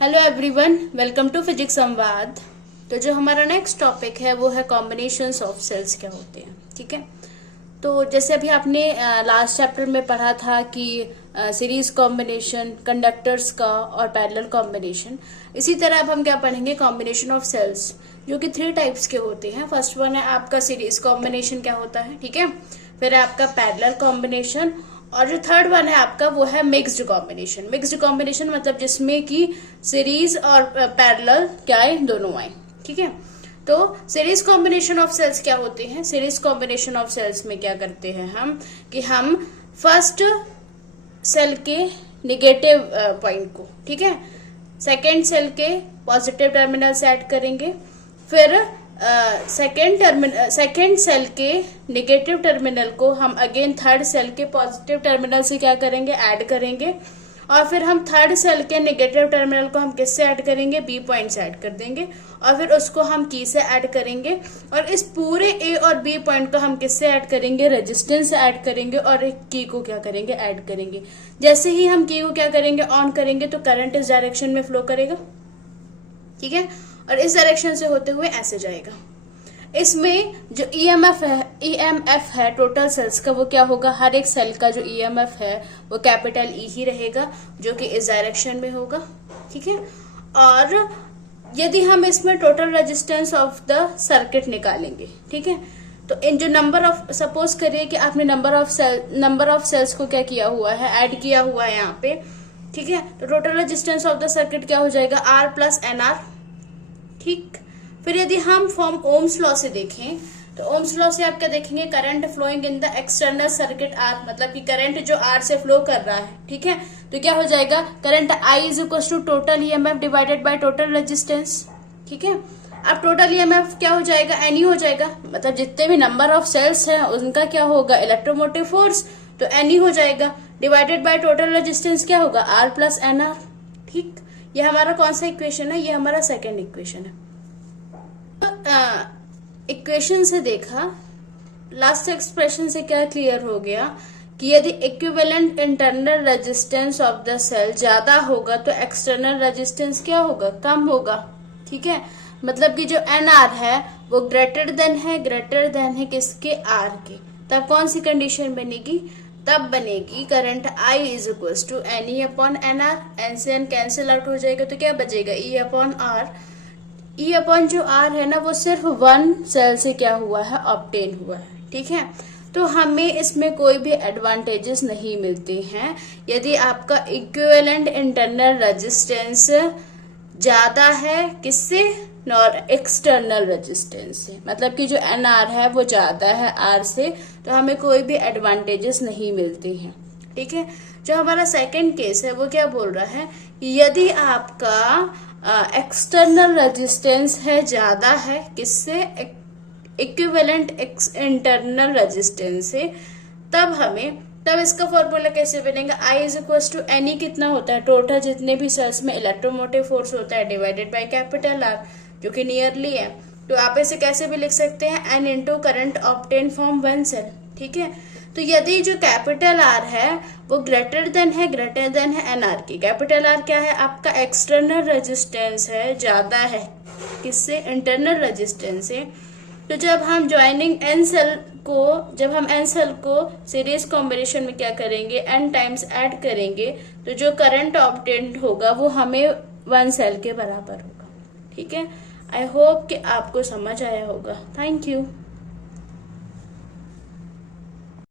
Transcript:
Hello everyone, welcome to physics संवाद। तो जो हमारा नेक्स्ट टॉपिक है वो है कॉम्बिनेशंस ऑफ सेल्स क्या होते हैं। ठीक है, तो जैसे अभी आपने लास्ट चैप्टर में पढ़ा था कि सीरीज कॉम्बिनेशन, कंडक्टर्स का और पैरेलल कॉम्बिनेशन, इसी तरह अब हम क्या पढ़ेंगे, कॉम्बिनेशन ऑफ सेल्स, जो कि 3 टाइप्स के होते हैं। फर्स्ट वन है आपका सीरीज कॉम्बिनेशन क्या होता है, ठीक है। फिर है आपका पैरेलल कॉम्बिनेशन, और जो थर्ड वन है आपका वो है मिक्स्ड कॉम्बिनेशन। मिक्स्ड कॉम्बिनेशन मतलब जिसमें कि सीरीज और पैरेलल क्या है, दोनों आए। ठीक है, तो सीरीज कॉम्बिनेशन ऑफ सेल्स क्या होते हैं। सीरीज कॉम्बिनेशन ऑफ सेल्स में क्या करते हैं हम कि हम फर्स्ट सेल के नेगेटिव पॉइंट को, ठीक है, सेकेंड सेल के पॉजिटिव टर्मिनल से ऐड करेंगे। फिर सेकेंड सेल के नेगेटिव टर्मिनल को हम अगेन थर्ड सेल के पॉजिटिव टर्मिनल से क्या करेंगे, ऐड करेंगे। और फिर हम थर्ड सेल के नेगेटिव टर्मिनल को हम किससे ऐड करेंगे, बी पॉइंट से ऐड कर देंगे। और फिर उसको हम की से ऐड करेंगे। और इस पूरे ए और बी पॉइंट को हम किससे ऐड करेंगे, रेजिस्टेंस से ऐड करेंगे। और एक की को क्या करेंगे, ऐड करेंगे। जैसे ही हम की को क्या करेंगे, ऑन करेंगे, तो करंट इस डायरेक्शन में फ्लो करेगा। ठीक है, और इस डायरेक्शन से होते हुए ऐसे जाएगा। इसमें जो ईएमएफ है टोटल सेल्स का, वो क्या होगा, हर एक सेल का जो ईएमएफ है वो कैपिटल ई ही रहेगा, जो कि इस डायरेक्शन में होगा। ठीक है, और यदि हम इसमें total resistance of the circuit निकालेंगे, ठीक है, तो इन जो नंबर ऑफ, सपोज करिए कि आपने नंबर ऑफ सेल्स को क्या किया हुआ है, ऐड किया हुआ है यहाँ पे। ठीक है, तो total resistance of the circuit क्या हो जाएगा, आर प्लस एन आर। ठीक, फिर यदि हम फॉर्म ओम्स लॉ से देखें, तो ओम्स लॉ से आप क्या देखेंगे, current flowing in the external circuit R, मतलब कि करंट जो आर से फ्लो कर रहा है। ठीक है, तो क्या हो जाएगा, current I is equal to total EMF divided by total resistance. ठीक है, अब टोटल ईएमएफ क्या हो जाएगा, एन ई हो जाएगा, मतलब जितने भी नंबर ऑफ सेल्स हैं उनका क्या होगा, इलेक्ट्रोमोटिव फोर्स, तो एन ई हो जाएगा, डिवाइडेड बाय टोटल रेजिस्टेंस क्या होगा, आर प्लस एन आर। ठीक, ये हमारा कौन सा इक्वेशन है, ये हमारा सेकेंड इक्वेशन है। इक्वेशन से देखा, लास्ट एक्सप्रेशन से क्या क्लियर हो गया कि यदि equivalent internal resistance of the cell ज्यादा होगा तो एक्सटर्नल रेजिस्टेंस क्या होगा, कम होगा। ठीक है, मतलब कि जो एन आर है वो ग्रेटर देन है किसके, आर के। तब कौन सी कंडीशन बनेगी, तब बनेगी current I is equal to N E upon N R. N से एन कैंसिल आउट हो जाएगा, तो क्या बचेगा, E upon R. E upon जो आर है ना, वो सिर्फ वन सेल से क्या हुआ है, ऑब्टेन हुआ है। ठीक है, तो हमें इसमें कोई भी एडवांटेजेस नहीं मिलते हैं यदि आपका इक्विवेलेंट इंटरनल रेजिस्टेंस ज्यादा है किससे, एक्सटर्नल रेजिस्टेंस से, मतलब कि जो एन आर है वो ज्यादा है आर से, तो हमें कोई भी एडवांटेजेस नहीं मिलते हैं। ठीक है, जो हमारा सेकंड केस है वो क्या बोल रहा है, यदि आपका एक्सटर्नल रेजिस्टेंस है ज्यादा है किससे, इक्विवेलेंट इंटरनल रेजिस्टेंस से, तब इसका फॉर्मूला कैसे बनेगा, I is equal to N e कितना होता है, टोटल जितने भी सेल्स में इलेक्ट्रोमोटिव फोर्स होता है डिवाइडेड बाय कैपिटल आर, जो कि नियरली है। तो आप इसे कैसे भी लिख सकते हैं, N into current obtain from one cell. ठीक है, तो यदि जो कैपिटल आर है वो ग्रेटर देन है एन आर की। कैपिटल आर क्या है, आपका एक्सटर्नल रेजिस्टेंस है, ज्यादा है किससे, इंटरनल रेजिस्टेंस से। तो जब हम ज्वाइनिंग एन सेल को सीरीज कॉम्बिनेशन में क्या करेंगे, एन टाइम्स ऐड करेंगे, तो जो करंट ऑब्टेन्ड होगा वो हमें वन सेल के बराबर होगा। ठीक है, आई होप कि आपको समझ आया होगा। Thank you.